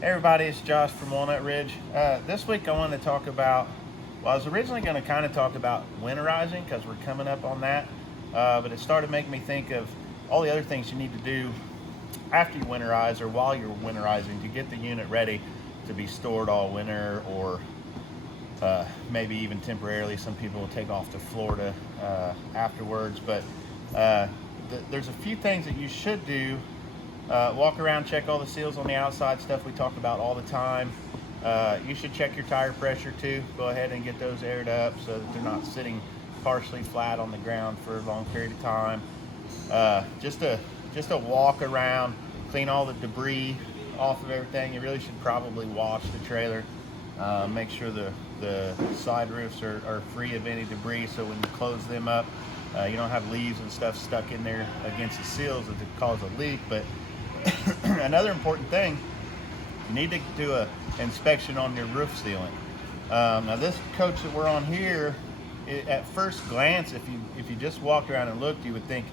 Hey everybody, it's Josh from Walnut Ridge. This week I wanted to talk about, well, I was originally going to kind of talk about winterizing because we're coming up on that, but it started making me think of all the other things you need to do after you winterize or while you're winterizing to get the unit ready to be stored all winter, or maybe even temporarily. Some people will take off to Florida afterwards, but there's a few things that you should do. Walk around, check all the seals on the outside, stuff we talk about all the time. You should check your tire pressure too. Go ahead and get those aired up so that they're not sitting partially flat on the ground for a long period of time. Just a walk around, clean all the debris off of everything. You really should probably wash the trailer. Make sure the side roofs are free of any debris, so when you close them up, you don't have leaves and stuff stuck in there against the seals that could cause a leak. But another important thing, you need to do an inspection on your roof sealing. Now this coach that we're on here, at first glance, if you just walked around and looked, you would think,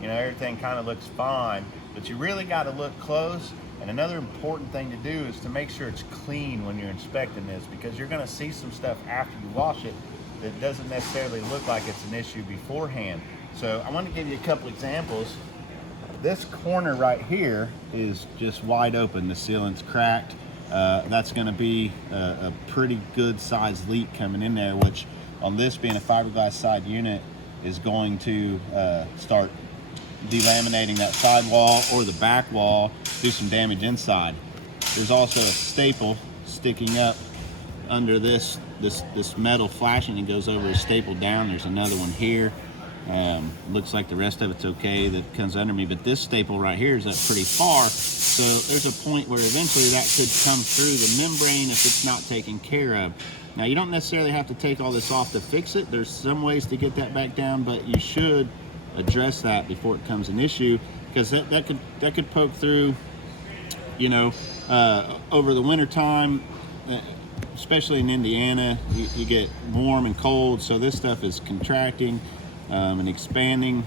everything kind of looks fine, but you really got to look close. And another important thing to do is to make sure it's clean when you're inspecting this, because you're going to see some stuff after you wash it that doesn't necessarily look like it's an issue beforehand. So I want to give you a couple examples. This corner right here is just wide open. The sealant's cracked. That's going to be a pretty good sized leak coming in there, which on this being a fiberglass side unit is going to start delaminating that side wall or the back wall, do some damage inside. There's also a staple sticking up under this metal flashing. It goes over a staple down. There's another one here. Looks like the rest of it's okay that comes under me, but this staple right here is up pretty far, so there's a point where eventually that could come through the membrane if it's not taken care of. Now, you don't necessarily have to take all this off to fix it. There's some ways to get that back down, but you should address that before it becomes an issue, because that could poke through, over the winter time. Especially in Indiana, you get warm and cold, so this stuff is contracting and expanding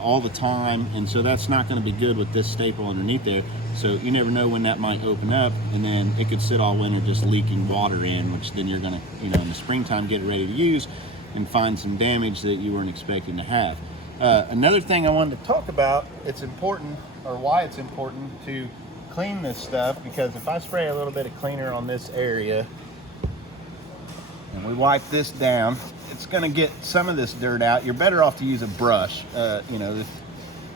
all the time, and so that's not going to be good with this staple underneath there. So you never know when that might open up, and then it could sit all winter just leaking water in, which then you're going to, in the springtime, get it ready to use and find some damage that you weren't expecting to have. Another thing I wanted to talk about, it's important, or why it's important to clean this stuff, because if I spray a little bit of cleaner on this area and we wipe this down, it's going to get some of this dirt out. You're better off to use a brush.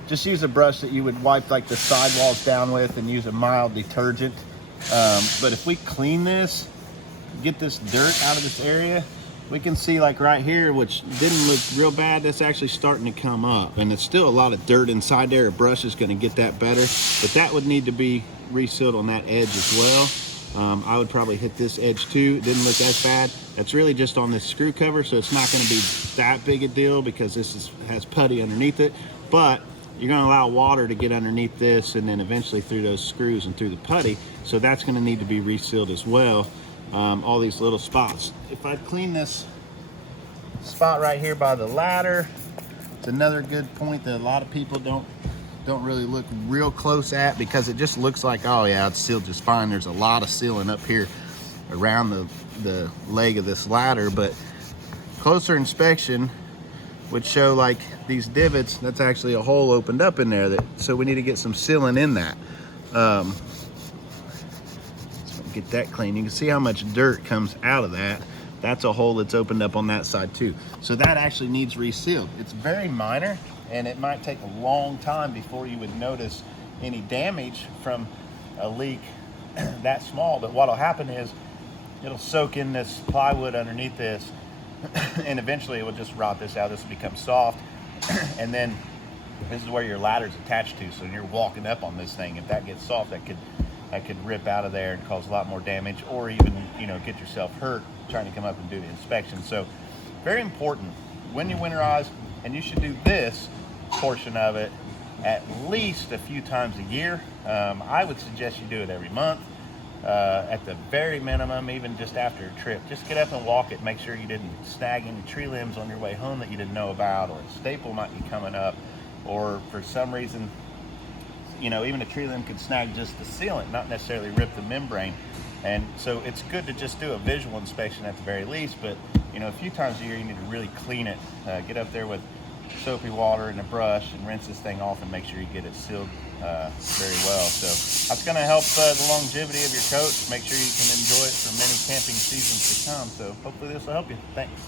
Just use a brush that you would wipe like the sidewalls down with, and use a mild detergent. But if we clean this, get this dirt out of this area, we can see like right here, which didn't look real bad, that's actually starting to come up, and it's still a lot of dirt inside there. A brush is going to get that better, but that would need to be resealed on that edge as well. I would probably hit this edge too. It didn't look as bad. That's really just on this screw cover, so it's not going to be that big a deal because this has putty underneath it, but you're going to allow water to get underneath this and then eventually through those screws and through the putty, so that's going to need to be resealed as well. All these little spots. If I clean this spot right here by the ladder, it's another good point that a lot of people don't really look real close at, because it just looks like, oh yeah, it's sealed just fine. There's a lot of sealing up here around the leg of this ladder, but closer inspection would show like these divots. That's actually a hole opened up in there, so we need to get some sealing in that. Get that clean. You can see how much dirt comes out of that. That's a hole that's opened up on that side too, so that actually needs resealed. It's very minor, and it might take a long time before you would notice any damage from a leak that small. But what'll happen is it'll soak in this plywood underneath this and eventually it will just rot this out. This will become soft, and then this is where your ladder's attached to, so when you're walking up on this thing, if that gets soft, that could rip out of there and cause a lot more damage, or even get yourself hurt trying to come up and do the inspection. So very important when you winterize, and you should do this portion of it at least a few times a year. I would suggest you do it every month, at the very minimum, even just after a trip. Just get up and walk it, make sure you didn't snag any tree limbs on your way home that you didn't know about, or a staple might be coming up, or for some reason even a tree limb could snag just the sealant, not necessarily rip the membrane. And so it's good to just do a visual inspection at the very least, but a few times a year you need to really clean it. Get up there with soapy water and a brush and rinse this thing off and make sure you get it sealed very well. So that's going to help the longevity of your coach. Make sure you can enjoy it for many camping seasons to come. So hopefully this will help you. Thanks.